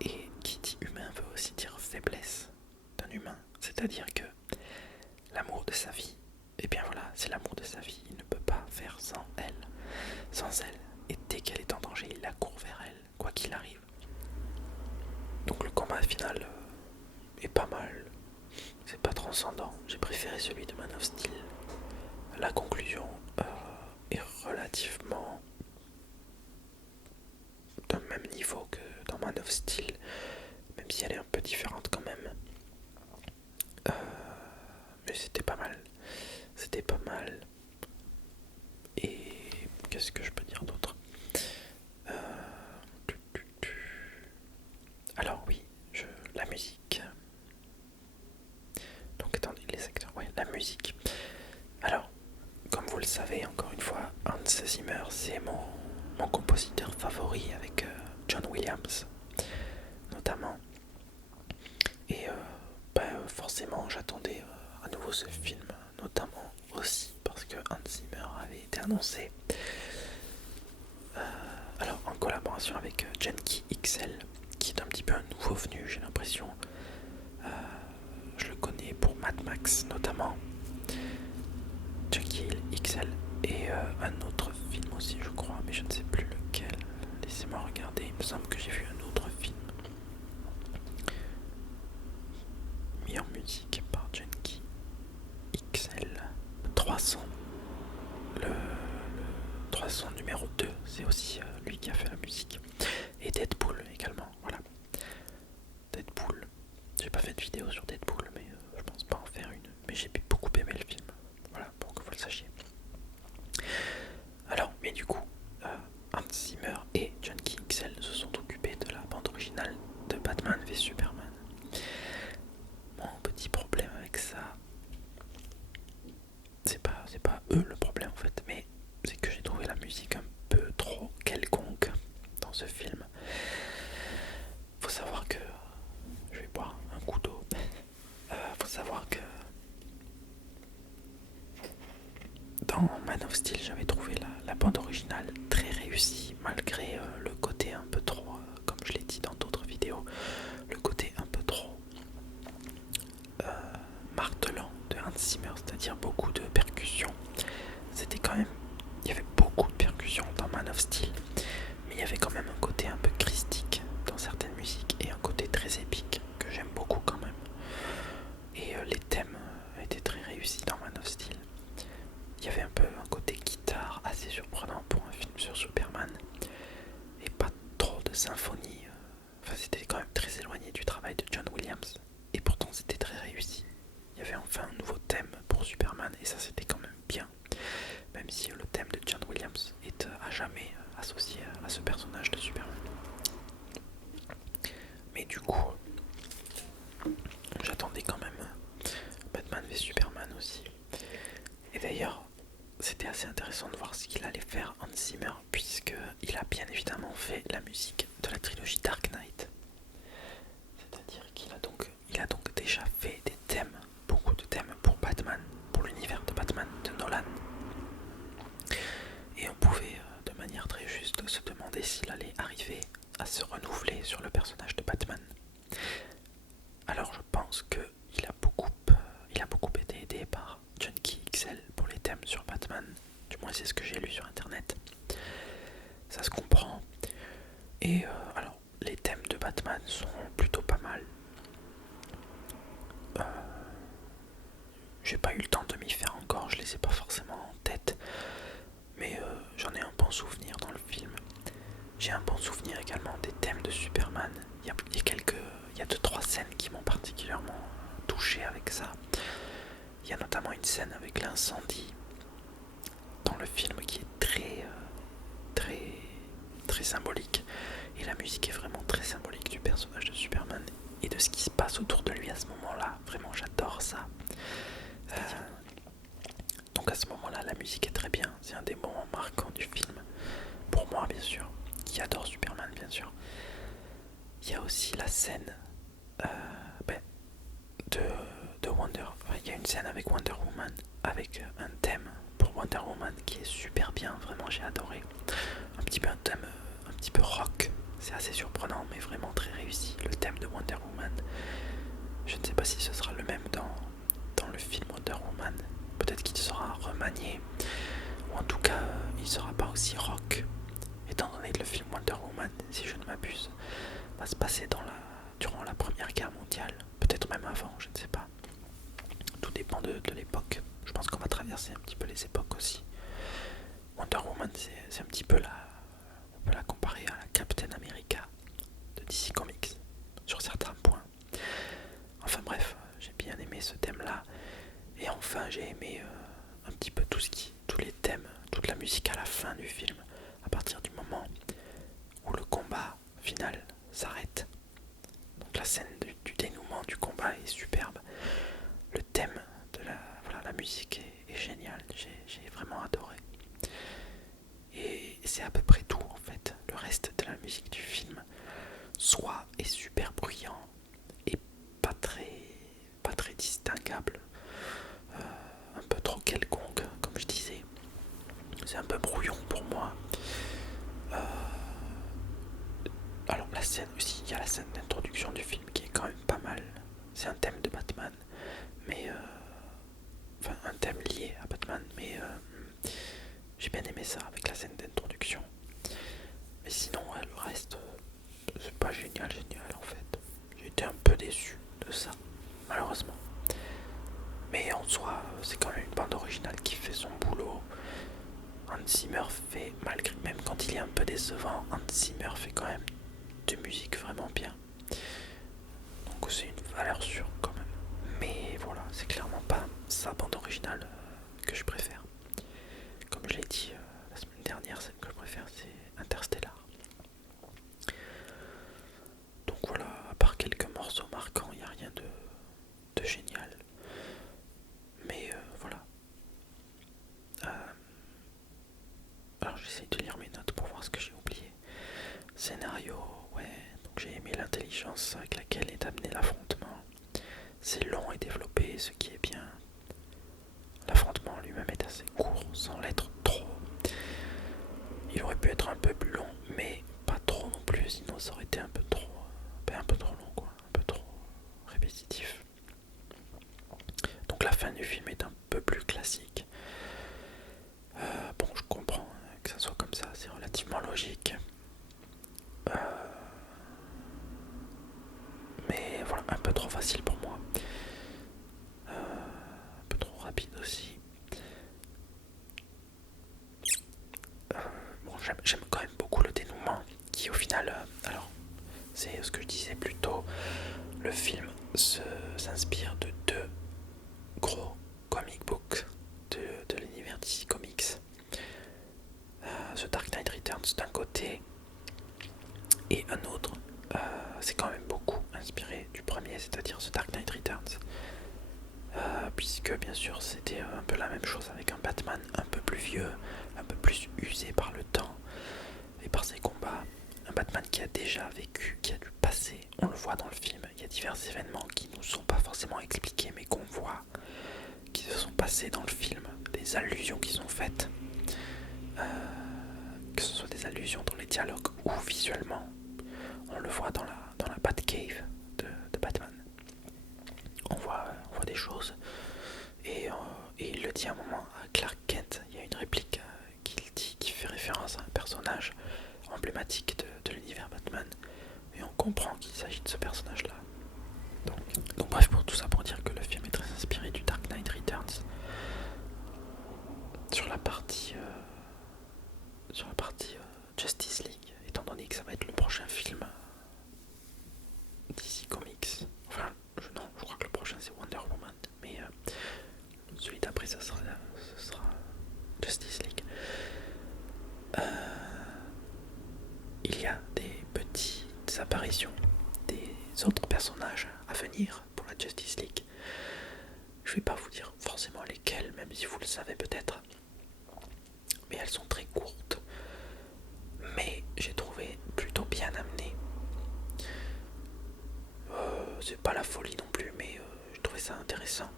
Et qui dit humain veut aussi dire faiblesse d'un humain. C'est-à-dire que l'amour de sa vie, et bien voilà, c'est l'amour de sa vie. Il ne peut pas faire sans elle. Sans elle. Et dès qu'elle est en danger, il la court vers elle, quoi qu'il arrive. Donc le combat final est pas mal. C'est pas transcendant. J'ai préféré celui de Man of Steel. La conclusion est relativement d'un même niveau que dans Man of Steel, même si elle est un peu différente quand même. Mais c'était pas mal. C'était pas mal. Et qu'est-ce que je peux dire d'autre? Alors oui, la musique. Donc attendez, les acteurs, ouais, la musique. Alors, comme vous le savez, encore une fois, Hans Zimmer, c'est mon compositeur favori avec John Williams, notamment. Et forcément, j'attendais à nouveau ce film, notamment aussi parce que Hans Zimmer avait été annoncé. Alors, en collaboration avec Genki XL, qui est un petit peu un nouveau venu, j'ai l'impression. Je le connais pour Mad Max, notamment. Genki XL et un autre film aussi, je crois, mais je ne sais plus lequel. Laissez-moi regarder, il me semble que j'ai vu un autre film mis en musique par Genki XL. 300, le 300 numéro 2, c'est aussi lui qui a fait la musique. Et Deadpool également, voilà. Deadpool, j'ai pas fait de vidéo sur Deadpool, mais je pense pas en faire une. Mais j'ai beaucoup aimé le film, voilà, pour que vous le sachiez. Alors, mais du coup, Hans Zimmer et Genki XL se sont occupés de la bande originale de Batman v Superman. Mon petit problème avec ça, c'est pas eux le problème en fait, mais c'est que j'ai trouvé la musique un peu trop quelconque dans ce film. Faut savoir que je vais boire un coup d'eau. Faut savoir que dans Man of Steel, j'avais trouvé la bande originale très réussie, malgré le côté un peu trop, comme je l'ai dit dans d'autres vidéos, le côté un peu trop martelant de Hans Zimmer, c'est-à-dire beaucoup de percussions. C'était quand même, il y avait beaucoup de percussions dans Man of Steel, mais il y avait quand même un côté un peu christique dans certaines musiques et un côté très épique que j'aime beaucoup quand même. Et les thèmes étaient très réussis dans Man of Steel. Il y avait un peu un côté guitare assez surprenant pour un film sur Superman et pas trop de symphonie. Enfin, c'était quand même très éloigné du travail de John Williams et pourtant c'était très réussi. Il y avait enfin un nouveau thème pour Superman et ça c'était quand même bien, même si le thème de John Williams est à jamais associé à ce personnage de Superman. Mais du coup, j'attendais quand même Batman v Superman aussi. Et d'ailleurs, c'était assez intéressant de voir ce qu'il allait faire Hans Zimmer, puisqu'il a bien évidemment fait la musique de la trilogie Dark Knight. C'est-à-dire qu'il a donc déjà fait des thèmes, beaucoup de thèmes pour Batman, pour l'univers de Batman de Nolan. Et on pouvait de manière très juste se demander s'il allait arriver à se renouveler sur le personnage de Batman. Alors je pense qu'il a beaucoup été aidé par Genki XL pour les thèmes sur Batman. Du moins c'est ce que j'ai lu sur internet. Ça se comprend. Et alors les thèmes de Batman sont plutôt pas mal. J'ai pas eu le temps de m'y souvenir dans le film. J'ai un bon souvenir également des thèmes de Superman. Il y a 2-3 scènes qui m'ont particulièrement touché avec ça. Il y a notamment une scène avec l'incendie dans le film qui est très symbolique. Et la musique est vraiment très symbolique du personnage de Superman et de ce qui se passe autour de lui à ce moment-là. Vraiment, j'adore ça. Donc à ce moment-là, la musique est très bien. C'est un des moments marquants du film. Pour moi, bien sûr, qui adore Superman, bien sûr. Il y a aussi la scène de Wonder. Il y a une scène avec Wonder Woman, avec un thème pour Wonder Woman qui est super bien. Vraiment, j'ai adoré. Un petit peu un thème un petit peu rock. C'est assez surprenant, mais vraiment très réussi. Le thème de Wonder Woman. Je ne sais pas si ce sera le même dans le film Wonder Woman. Peut-être qu'il sera remanié, ou en tout cas, il ne sera pas aussi rock. Étant donné que le film Wonder Woman, si je ne m'abuse, va se passer durant la Première Guerre mondiale. Peut-être même avant, je ne sais pas. Tout dépend de l'époque. Je pense qu'on va traverser un petit peu les époques aussi. Wonder Woman, c'est un petit peu on peut la comparer à la Captain America de DC Comics, sur certains points. Enfin bref, j'ai bien aimé ce thème-là. Et enfin, j'ai aimé un petit peu tous les thèmes, toute la musique à la fin du film, à partir du moment où le combat final s'arrête. Donc la scène du dénouement du combat est superbe. Le thème de la musique est génial. J'ai vraiment adoré. Et c'est à peu près tout en fait. Le reste de la musique du film soit est super bruyant et pas très distinguable. Un peu trop quelconque, comme je disais. C'est un peu brouillon pour moi. Alors la scène aussi, il y a la scène d'introduction du film qui est quand même pas mal. C'est un thème de Batman, mais enfin un thème lié à Batman, mais j'ai bien aimé ça avec la scène d'introduction. Mais sinon, ouais, le reste, c'est pas génial en fait. J'ai été un peu déçu de ça, malheureusement. Mais en soi, c'est quand même une bande originale qui fait son boulot. Hans Zimmer fait, même quand il est un peu décevant, Hans Zimmer fait quand même de musique vraiment bien. Donc c'est une valeur sûre quand même. Mais voilà, c'est clairement pas sa bande originale que je préfère. Comme je l'ai dit la semaine dernière, celle que je préfère c'est Interstellar. Donc voilà, à part quelques morceaux marquants, il n'y a rien de génial. Mais voilà. Alors j'essaie de lire mes notes pour voir ce que j'ai oublié. Scénario, ouais, donc j'ai aimé l'intelligence avec laquelle est amené l'affrontement. C'est long et développé, ce qui est bien. L'affrontement lui-même est assez court, sans l'être trop. Il aurait pu être un peu plus long, mais pas trop non plus, sinon ça aurait été un peu trop long, quoi, un peu trop répétitif. Donc la fin du film est un peu plus classique. Bon, je comprends que ça soit comme ça, c'est relativement logique. Mais voilà, un peu trop facile pour moi. Un peu trop rapide aussi. Bon, j'aime quand même beaucoup le dénouement, qui au final, alors, c'est ce que je disais plus tôt, le film s'inspire de deux gros comic books de l'univers DC Comics. The Dark Knight Returns d'un côté, et un autre, c'est quand même beaucoup inspiré du premier, c'est-à-dire The Dark Knight Returns. Puisque bien sûr c'était un peu la même chose avec un Batman un peu plus vieux, un peu plus usé par le temps et par ses combats. Un Batman qui a déjà vécu, qui a dû passer, on le voit dans le film, il y a divers événements qui ne nous sont pas forcément expliqués mais qu'on voit, qui se sont passés dans le film, des allusions qui sont faites, que ce soit des allusions dans les dialogues ou visuellement. On le voit dans la Batcave de Batman. On voit des choses et il le dit à un moment à Clark Kent. Il y a une réplique qu'il dit qui fait référence à un personnage emblématique de l'univers Batman et on comprend qu'il s'agit de ce personnage là. Donc bref, pour tout ça, pour dire que le film est très inspiré du Dark Knight Returns sur la partie sur la partie Justice League, étant donné que ça va être le prochain film DC Comics. Enfin, je crois que le prochain c'est Wonder Woman, mais celui d'après ce sera Justice League. Il y a des petites apparitions des autres personnages à venir pour la Justice League. Je vais pas vous dire forcément lesquels, même si vous le savez peut-être, mais elles sont très courtes, mais j'ai trouvé plutôt bien amenées. C'est pas la folie non plus, mais je trouvais ça intéressant.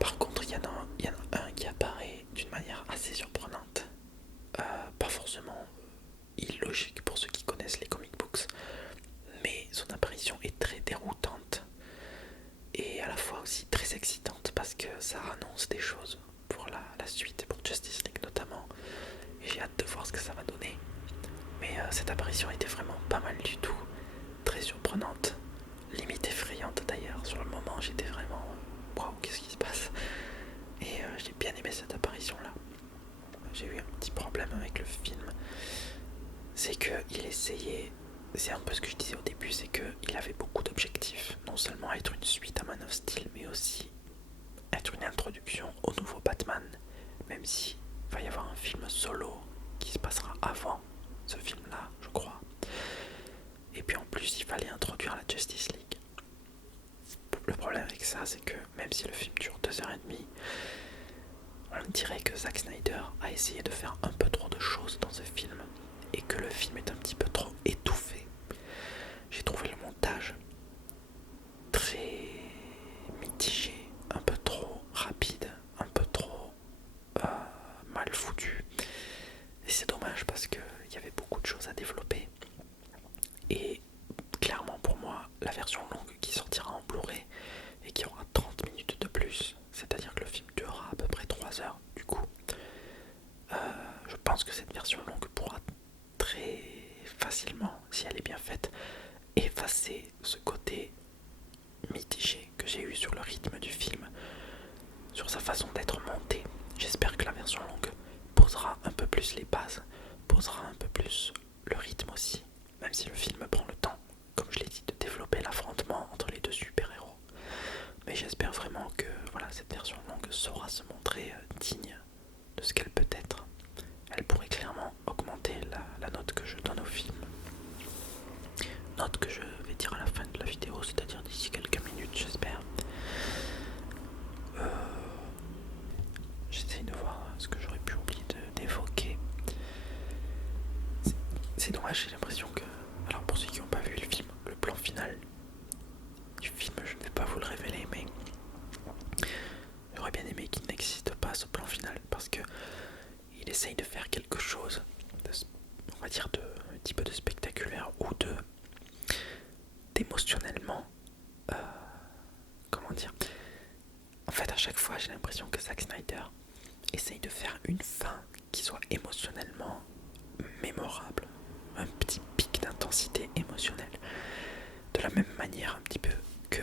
Par contre, il y en a un qui apparaît d'une manière assez surprenante, pas forcément illogique pour ceux qui connaissent les comic books, mais son apparition est très déroutante et à la fois aussi très excitante parce que ça annonce des choses pour la suite, pour Justice League notamment, et j'ai hâte de voir ce que ça va donner. Mais cette apparition était vraiment pas mal du tout, très surprenante, limite effrayante d'ailleurs. Sur le moment, j'étais vraiment waouh, qu'est-ce qui se passe? Et j'ai bien aimé cette apparition là. J'ai eu un petit problème avec le film, c'est qu'il essayait, c'est un peu ce que je disais au début, c'est qu'il avait beaucoup d'objectifs, non seulement être une suite à Man of Steel, mais aussi être une introduction au nouveau Batman, même si il va y avoir un film solo qui se passera avant ce film là, je crois. Et puis en plus il fallait introduire la Justice League. Le problème avec ça, c'est que même si le film dure 2h30, on dirait que Zack Snyder a essayé de faire un peu trop de choses dans ce film et que le film est un petit peu trop étouffé. J'ai trouvé le montage très mitigé, un peu trop rapide, un peu trop mal foutu. Et c'est dommage parce qu'il y avait beaucoup de choses à développer. Et clairement pour moi, la version longue qui sortira en Blu-ray et qui aura 30 minutes de plus, c'est-à-dire que le film durera à peu près 3 heures du coup, je pense que cette version longue pourra très facilement, si elle est bien faite, effacer ce côté mitigé que j'ai eu sur le rythme du film, sur sa façon d'être montée. J'espère que la version longue posera un peu plus les bases, posera un peu plus le rythme aussi, même si le film prend le temps, comme je l'ai dit, de développer l'affrontement entre les deux super-héros. Mais j'espère vraiment que voilà, cette version longue saura se montrer digne de ce qu'elle peut être. Elle pourrait clairement augmenter la note que je donne au film. Note que je vais dire à la fin de la vidéo, c'est-à-dire d'ici quelques minutes, j'espère. J'essaye de voir ce que j'aurais pu oublier d'évoquer. C'est dommage, j'ai l'impression que... Alors pour ceux qui n'ont pas vu le film, le plan final du film, je ne vais pas vous le révéler, mais j'aurais bien aimé qu'il n'existe pas ce plan final, parce que il essaye de faire quelque chose de, on va dire, de un petit peu de spectaculaire ou d'émotionnellement, comment dire, en fait à chaque fois j'ai l'impression que Zack Snyder essaye de faire une fin qui soit émotionnellement mémorable, un petit pic d'intensité émotionnelle, de la même manière un petit peu que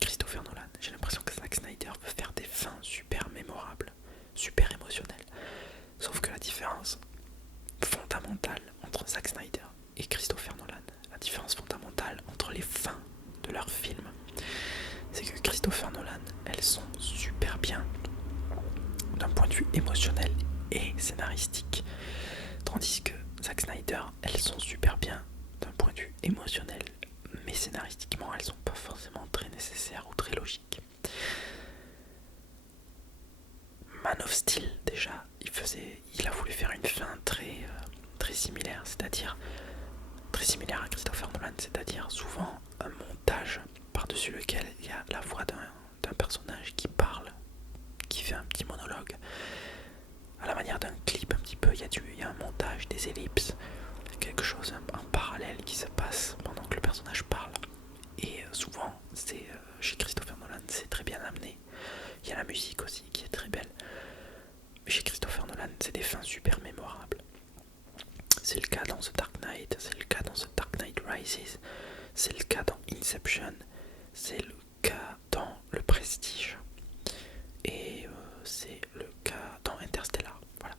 Christopher Nolan. J'ai l'impression que Zack Snyder veut faire des fins super mémorables, super émotionnelles, sauf que la différence fondamentale entre Zack Snyder et Christopher Nolan, la différence fondamentale entre les fins de leurs films, c'est que Christopher Nolan, elles sont super bien d'un point de vue émotionnel et scénaristique, tandis que Zack Snyder, elles sont super bien d'un point de vue émotionnel, mais scénaristiquement elles sont pas forcément très nécessaires ou très logiques. Man of Steel, déjà, il a voulu faire une fin très similaire, c'est-à-dire très similaire à Christopher Nolan, c'est-à-dire souvent un montage par-dessus lequel il y a la voix d'un personnage qui parle, qui fait un petit monologue, à la manière d'un clip un petit peu. Il y a un montage, des ellipses, quelque chose, un parallèle qui se passe pendant que le personnage parle. Et souvent, chez Christopher Nolan, c'est très bien amené. Il y a la musique aussi qui est très belle. Mais chez Christopher Nolan, c'est des fins super mémorables. C'est le cas dans The Dark Knight, c'est le cas dans The Dark Knight Rises, c'est le cas dans Inception, c'est le cas dans Le Prestige, et c'est le cas dans Interstellar. Voilà.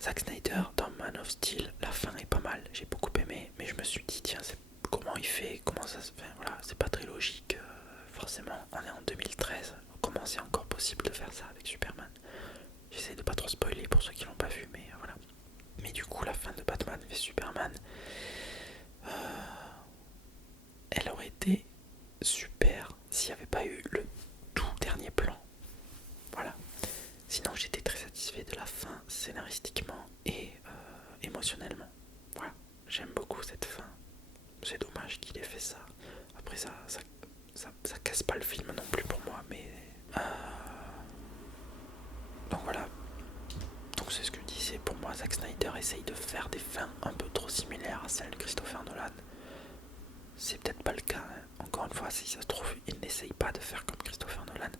Zack Snyder dans Man of Steel, la fin est pas mal, j'ai beaucoup aimé, mais je me suis dit tiens, comment il fait, comment ça se fait, voilà, c'est pas très logique, forcément, on est en 2013, comment c'est encore possible de faire ça avec Superman. J'essaie de pas trop spoiler pour ceux qui l'ont pas vu, mais voilà. Mais du coup, la fin de Batman v Superman, elle aurait été super s'il n'y avait pas eu le tout dernier plan. Voilà. Sinon, j'étais très satisfait de la fin scénaristiquement et émotionnellement. Voilà. J'aime beaucoup cette fin. C'est dommage qu'il ait fait ça. Après, ça casse pas le film non plus pour moi, mais. Donc voilà. Donc c'est ce que je disais. Pour moi, Zack Snyder essaye de faire des fins un peu trop similaires à celles de Christopher Nolan. C'est peut-être pas le cas, hein. Encore une fois, si ça se trouve, il n'essaye pas de faire comme Christopher Nolan.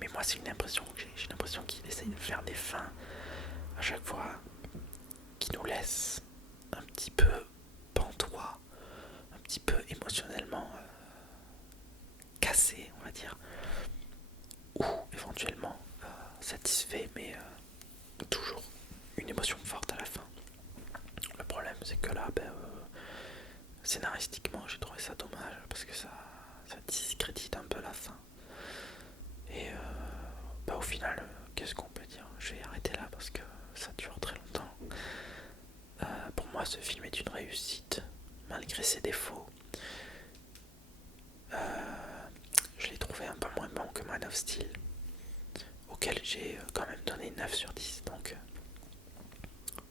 Mais moi, c'est une impression que j'ai l'impression qu'il essaye de faire des fins à chaque fois qui nous laissent un petit peu pantois, un petit peu émotionnellement cassés, on va dire, ou éventuellement satisfait, mais toujours une émotion forte à la fin. Le problème, c'est que là, scénaristiquement, j'ai trouvé ça dommage parce que ça discrédite un peu la fin. Et au final, qu'est-ce qu'on peut dire? Je vais arrêter là parce que ça dure très longtemps. Pour moi, ce film est une réussite, malgré ses défauts. Je l'ai trouvé un peu moins bon que Man of Steel, auquel j'ai quand même donné 9 sur 10. Donc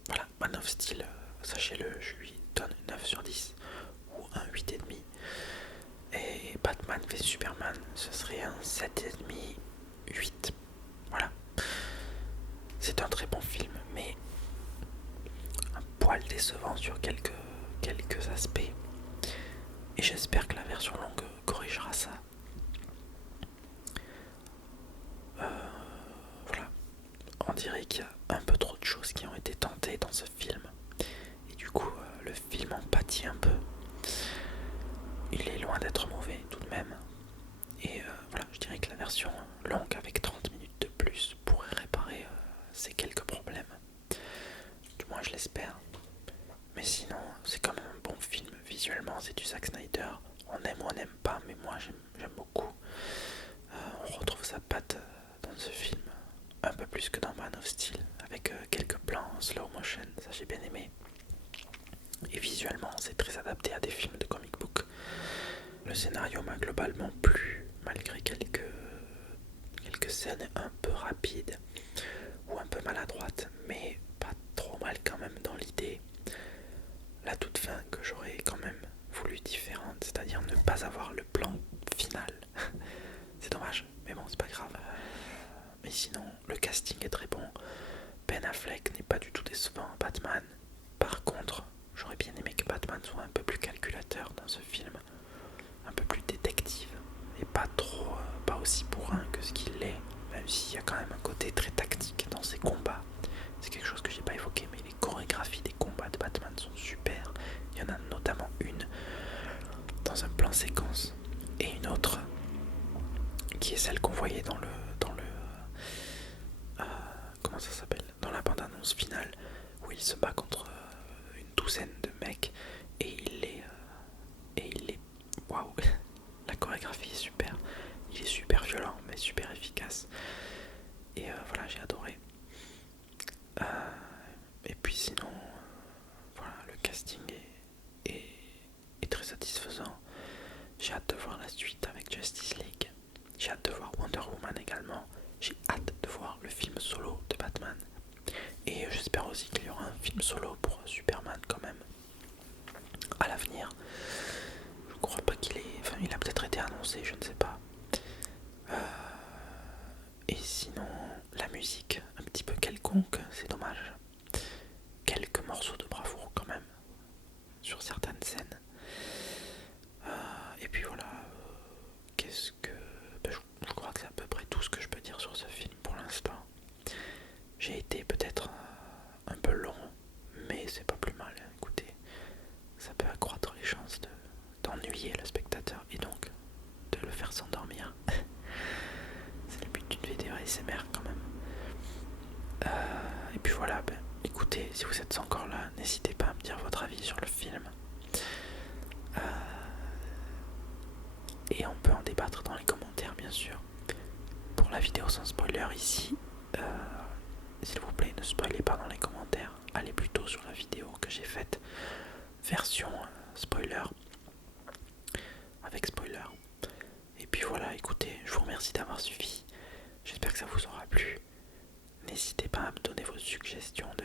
voilà, Man of Steel, sachez-le, je lui donne 9 sur 10, ou un 8,5. Et Batman v Superman, ce serait un 7,5, 8. Voilà. C'est un très bon film, mais un poil décevant sur quelques aspects. Et j'espère que la version longue corrigera ça. Voilà. On dirait qu'il y a un peu trop de choses qui ont été tentées dans ce film. Et du coup, le film en pâtit un peu. Il est loin d'être mauvais tout de même. Et voilà, je dirais que la version longue avec 30 minutes de plus pourrait réparer ces quelques problèmes. Du moins je l'espère. Mais sinon, c'est quand même un bon film. Visuellement, c'est du Zack Snyder. On aime ou on n'aime pas, mais moi j'aime beaucoup. On retrouve sa patte dans ce film, un peu plus que dans Man of Steel, avec quelques plans en slow motion, ça j'ai bien aimé. Et visuellement, c'est très adapté à des films de comic book. Le scénario m'a globalement plu, malgré quelques scènes un peu rapides ou un peu maladroites, mais pas trop mal quand même dans l'idée. La toute fin que j'aurais quand même voulu différente, c'est-à-dire ne pas avoir le plan final. C'est dommage, mais bon, c'est pas grave. Mais sinon, le casting est très bon. Ben Affleck n'est pas du tout décevant en Batman. Par contre, j'aurais bien aimé que Batman soit un peu plus calculateur dans ce film, un peu plus détective, et pas trop, pas aussi bourrin que ce qu'il est, même s'il y a quand même un côté très tactique dans ses combats. C'est quelque chose que j'ai pas évoqué, mais les chorégraphies des combats de Batman sont super. Il y en a notamment une dans un plan séquence et une autre qui est celle qu'on voyait dans le comment ça s'appelle, dans la bande-annonce finale, où il se bat contre une douzaine de mecs et il est waouh. La chorégraphie est super, il est super violent mais super efficace. Et voilà, j'ai adoré. Et puis sinon, voilà, le casting est très satisfaisant. J'ai hâte de voir la suite avec Justice League. J'ai hâte de voir Wonder Woman également. J'ai hâte de voir le film solo de Batman. Et j'espère aussi qu'il y aura un film solo pour Superman quand même à l'avenir. Je crois pas qu'il est... Enfin, il a peut-être été annoncé, je ne sais pas. Et sinon, la musique, un petit peu quelconque, c'est dommage. Quelques morceaux de bravoure quand même, sur certaines scènes. Et puis voilà, qu'est-ce que... je crois que c'est à peu près tout ce que je peux dire sur ce film pour l'instant. J'ai été peut-être un peu long, mais c'est pas plus mal, hein. Écoutez, ça peut accroître les chances d'ennuyer le spectateur et donc de le faire s'endormir. C'est le but d'une vidéo ASMR quand même. Et puis écoutez, si vous êtes encore là, n'hésitez pas à me dire votre avis sur le film. Et on peut en débattre dans les commentaires, bien sûr. Pour la vidéo sans spoiler ici, s'il vous plaît, ne spoilez pas dans les commentaires. Allez plutôt sur la vidéo que j'ai faite, version spoiler, avec spoiler. Et puis voilà, écoutez, je vous remercie d'avoir suivi. J'espère que ça vous aura plu. N'hésitez pas à me donner vos suggestions de